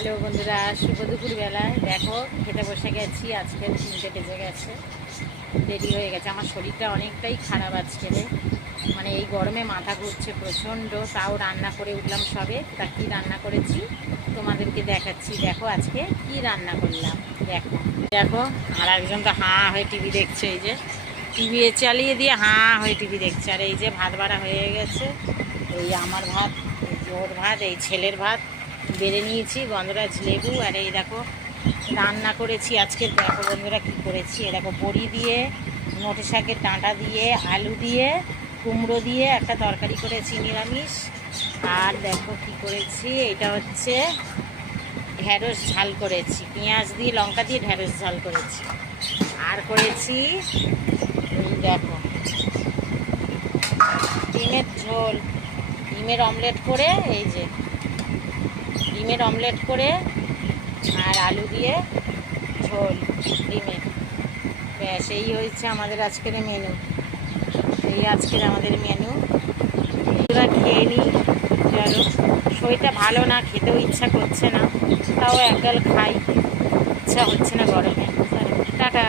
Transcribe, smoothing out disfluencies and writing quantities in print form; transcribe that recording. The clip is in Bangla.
হ্যালো বন্ধুরা, শুভ দুপুরবেলায় দেখো খেতে বসে গেছি। আজকে 3টে বেজে গেছে, দেরি হয়ে গেছে। আমার শরীরটা অনেকটাই খারাপ আজকে, মানে এই গরমে মাথা ঘুরছে প্রচণ্ড। তাও রান্না করে উঠলাম সবে। তা কী রান্না করেছি তোমাদেরকে দেখাচ্ছি। দেখো আজকে কি রান্না করলাম। দেখো দেখো আর একজন তো হাঁ হয়ে টিভি দেখছে। এই যে টিভি চালিয়ে দিয়ে হাঁ হয়ে টিভি দেখছে। আর এই যে ভাত বাড়া হয়ে গেছে। এই আমার ভাত, ওর ভাত, এই ছেলের ভাত বেড়ে নিয়েছি, গন্ধরাজ লেবু। আর এই দেখো রান্না করেছি আজকে। দেখো বন্ধুরা কী করেছি। এ দেখো বড়ি দিয়ে, নোটে শাকের ডাঁটা দিয়ে, আলু দিয়ে, কুমড়ো দিয়ে একটা তরকারি করেছি নিরামিষ। আর দেখো কি করেছি, এটা হচ্ছে ঢ্যাঁড়স ঝাল করেছি, পেঁয়াজ দিয়ে লঙ্কা দিয়ে ঢ্যাঁড়স ঝাল করেছি। আর করেছি দেখো ডিমের ঝোল, ডিমের অমলেট করে, এই যে ডিমের অমলেট করে আর আলু দিয়ে ঝোল ডিমের। ব্যাস এই হয়েছে আমাদের আজকের মেনু। এই আজকের আমাদের মেনু। এবার খেয়ে নিই। চলো, শরীরটা ভালো না, খেতেও ইচ্ছা করছে না, তাও একগাল খাই। ইচ্ছা হচ্ছে না গরমে। টাটা।